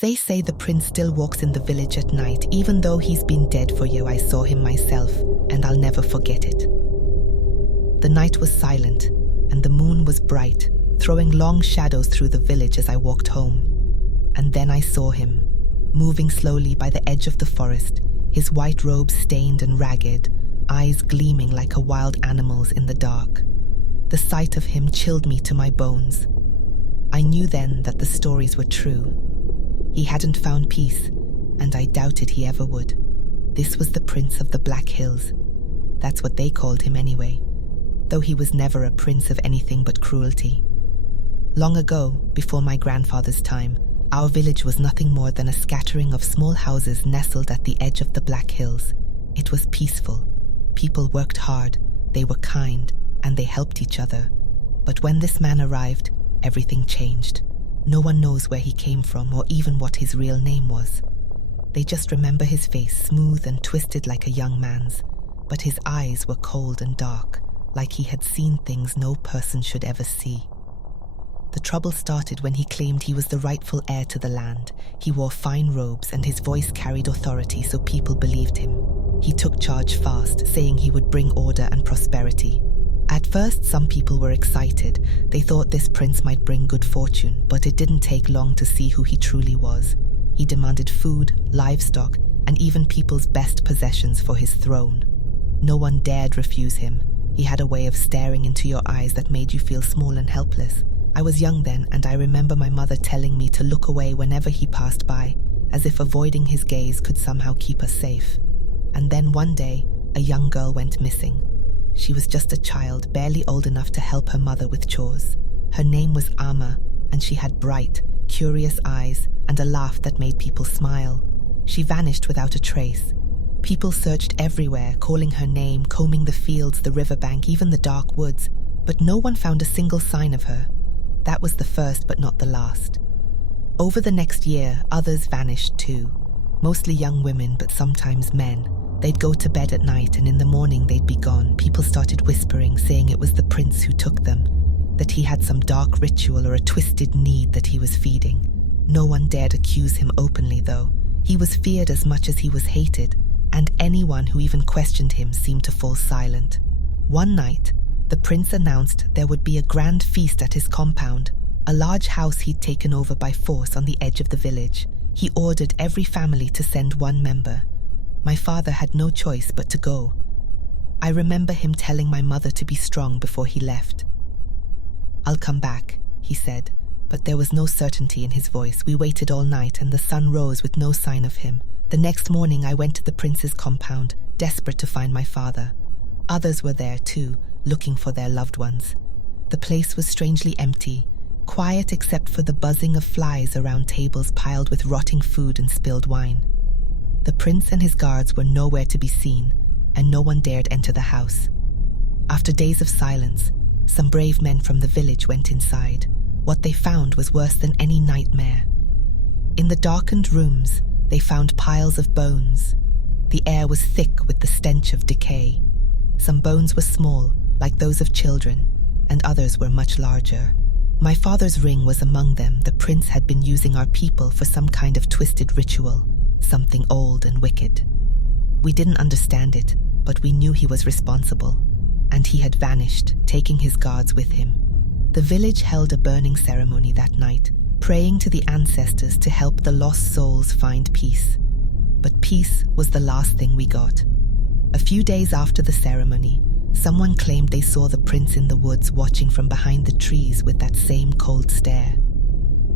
They say the prince still walks in the village at night, even though he's been dead for years. I saw him myself, and I'll never forget it. The night was silent, and the moon was bright, throwing long shadows through the village as I walked home. And then I saw him, moving slowly by the edge of the forest, his white robe stained and ragged, eyes gleaming like a wild animal's in the dark. The sight of him chilled me to my bones. I knew then that the stories were true. He hadn't found peace, and I doubted he ever would. This was the Prince of the Black Hills. That's what they called him anyway, though he was never a prince of anything but cruelty. Long ago, before my grandfather's time, our village was nothing more than a scattering of small houses nestled at the edge of the Black Hills. It was peaceful. People worked hard, they were kind, and they helped each other. But when this man arrived, everything changed. No one knows where he came from or even what his real name was. They just remember his face, smooth and twisted like a young man's, but his eyes were cold and dark, like he had seen things no person should ever see. The trouble started when he claimed he was the rightful heir to the land. He wore fine robes and his voice carried authority, so people believed him. He took charge fast, saying he would bring order and prosperity. At first, some people were excited. They thought this prince might bring good fortune, but it didn't take long to see who he truly was. He demanded food, livestock, and even people's best possessions for his throne. No one dared refuse him. He had a way of staring into your eyes that made you feel small and helpless. I was young then, and I remember my mother telling me to look away whenever he passed by, as if avoiding his gaze could somehow keep us safe. And then one day, a young girl went missing. She was just a child, barely old enough to help her mother with chores. Her name was Amma, and she had bright, curious eyes and a laugh that made people smile. She vanished without a trace. People searched everywhere, calling her name, combing the fields, the riverbank, even the dark woods, but no one found a single sign of her. That was the first but not the last. Over the next year, others vanished too. Mostly young women, but sometimes men. They'd go to bed at night and in the morning they'd be gone. People started whispering, saying it was the prince who took them, that he had some dark ritual or a twisted need that he was feeding. No one dared accuse him openly though. He was feared as much as he was hated, and anyone who even questioned him seemed to fall silent. One night, the prince announced there would be a grand feast at his compound, a large house he'd taken over by force on the edge of the village. He ordered every family to send one member. My father had no choice but to go. I remember him telling my mother to be strong before he left. "I'll come back," he said, but there was no certainty in his voice. We waited all night and the sun rose with no sign of him. The next morning I went to the prince's compound, desperate to find my father. Others were there too, looking for their loved ones. The place was strangely empty, quiet except for the buzzing of flies around tables piled with rotting food and spilled wine. The prince and his guards were nowhere to be seen, and no one dared enter the house. After days of silence, some brave men from the village went inside. What they found was worse than any nightmare. In the darkened rooms, they found piles of bones. The air was thick with the stench of decay. Some bones were small, like those of children, and others were much larger. My father's ring was among them. The prince had been using our people for some kind of twisted ritual, something old and wicked. We didn't understand it, but we knew he was responsible, and he had vanished, taking his guards with him. The village held a burning ceremony that night, praying to the ancestors to help the lost souls find peace. But peace was the last thing we got. A few days after the ceremony, someone claimed they saw the prince in the woods watching from behind the trees with that same cold stare.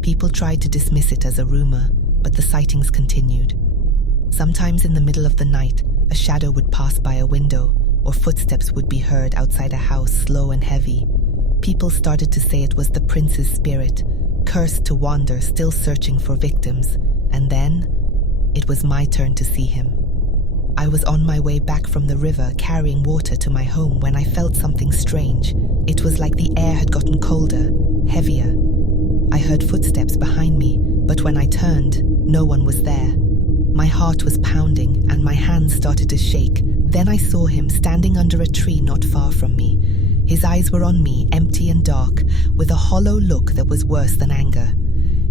People tried to dismiss it as a rumor, but the sightings continued. Sometimes in the middle of the night, a shadow would pass by a window, or footsteps would be heard outside a house, slow and heavy. People started to say it was the prince's spirit, cursed to wander, still searching for victims. And then, it was my turn to see him. I was on my way back from the river, carrying water to my home, when I felt something strange. It was like the air had gotten colder, heavier. I heard footsteps behind me, but when I turned, no one was there. My heart was pounding and my hands started to shake. Then I saw him standing under a tree not far from me. His eyes were on me, empty and dark, with a hollow look that was worse than anger.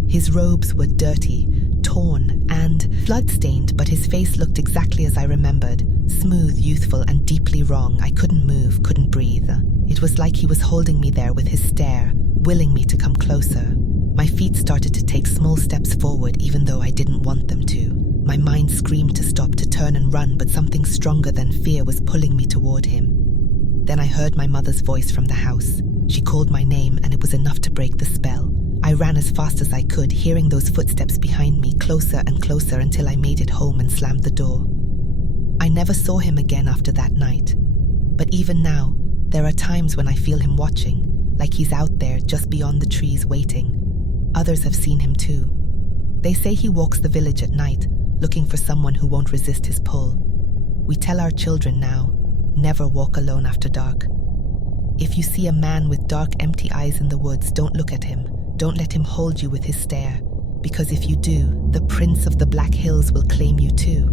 His robes were dirty, torn torn and blood-stained, but his face looked exactly as I remembered. Smooth, youthful, and deeply wrong. I couldn't move, couldn't breathe. It was like he was holding me there with his stare, willing me to come closer. My feet started to take small steps forward, even though I didn't want them to. My mind screamed to stop, to turn and run, but something stronger than fear was pulling me toward him. Then I heard my mother's voice from the house. She called my name, and it was enough to break the spell. I ran as fast as I could, hearing those footsteps behind me, closer and closer, until I made it home and slammed the door. I never saw him again after that night. But even now, there are times when I feel him watching, like he's out there just beyond the trees waiting. Others have seen him too. They say he walks the village at night, looking for someone who won't resist his pull. We tell our children now, never walk alone after dark. If you see a man with dark, empty eyes in the woods, don't look at him. Don't let him hold you with his stare, because if you do, the Prince of the Black Hills will claim you too.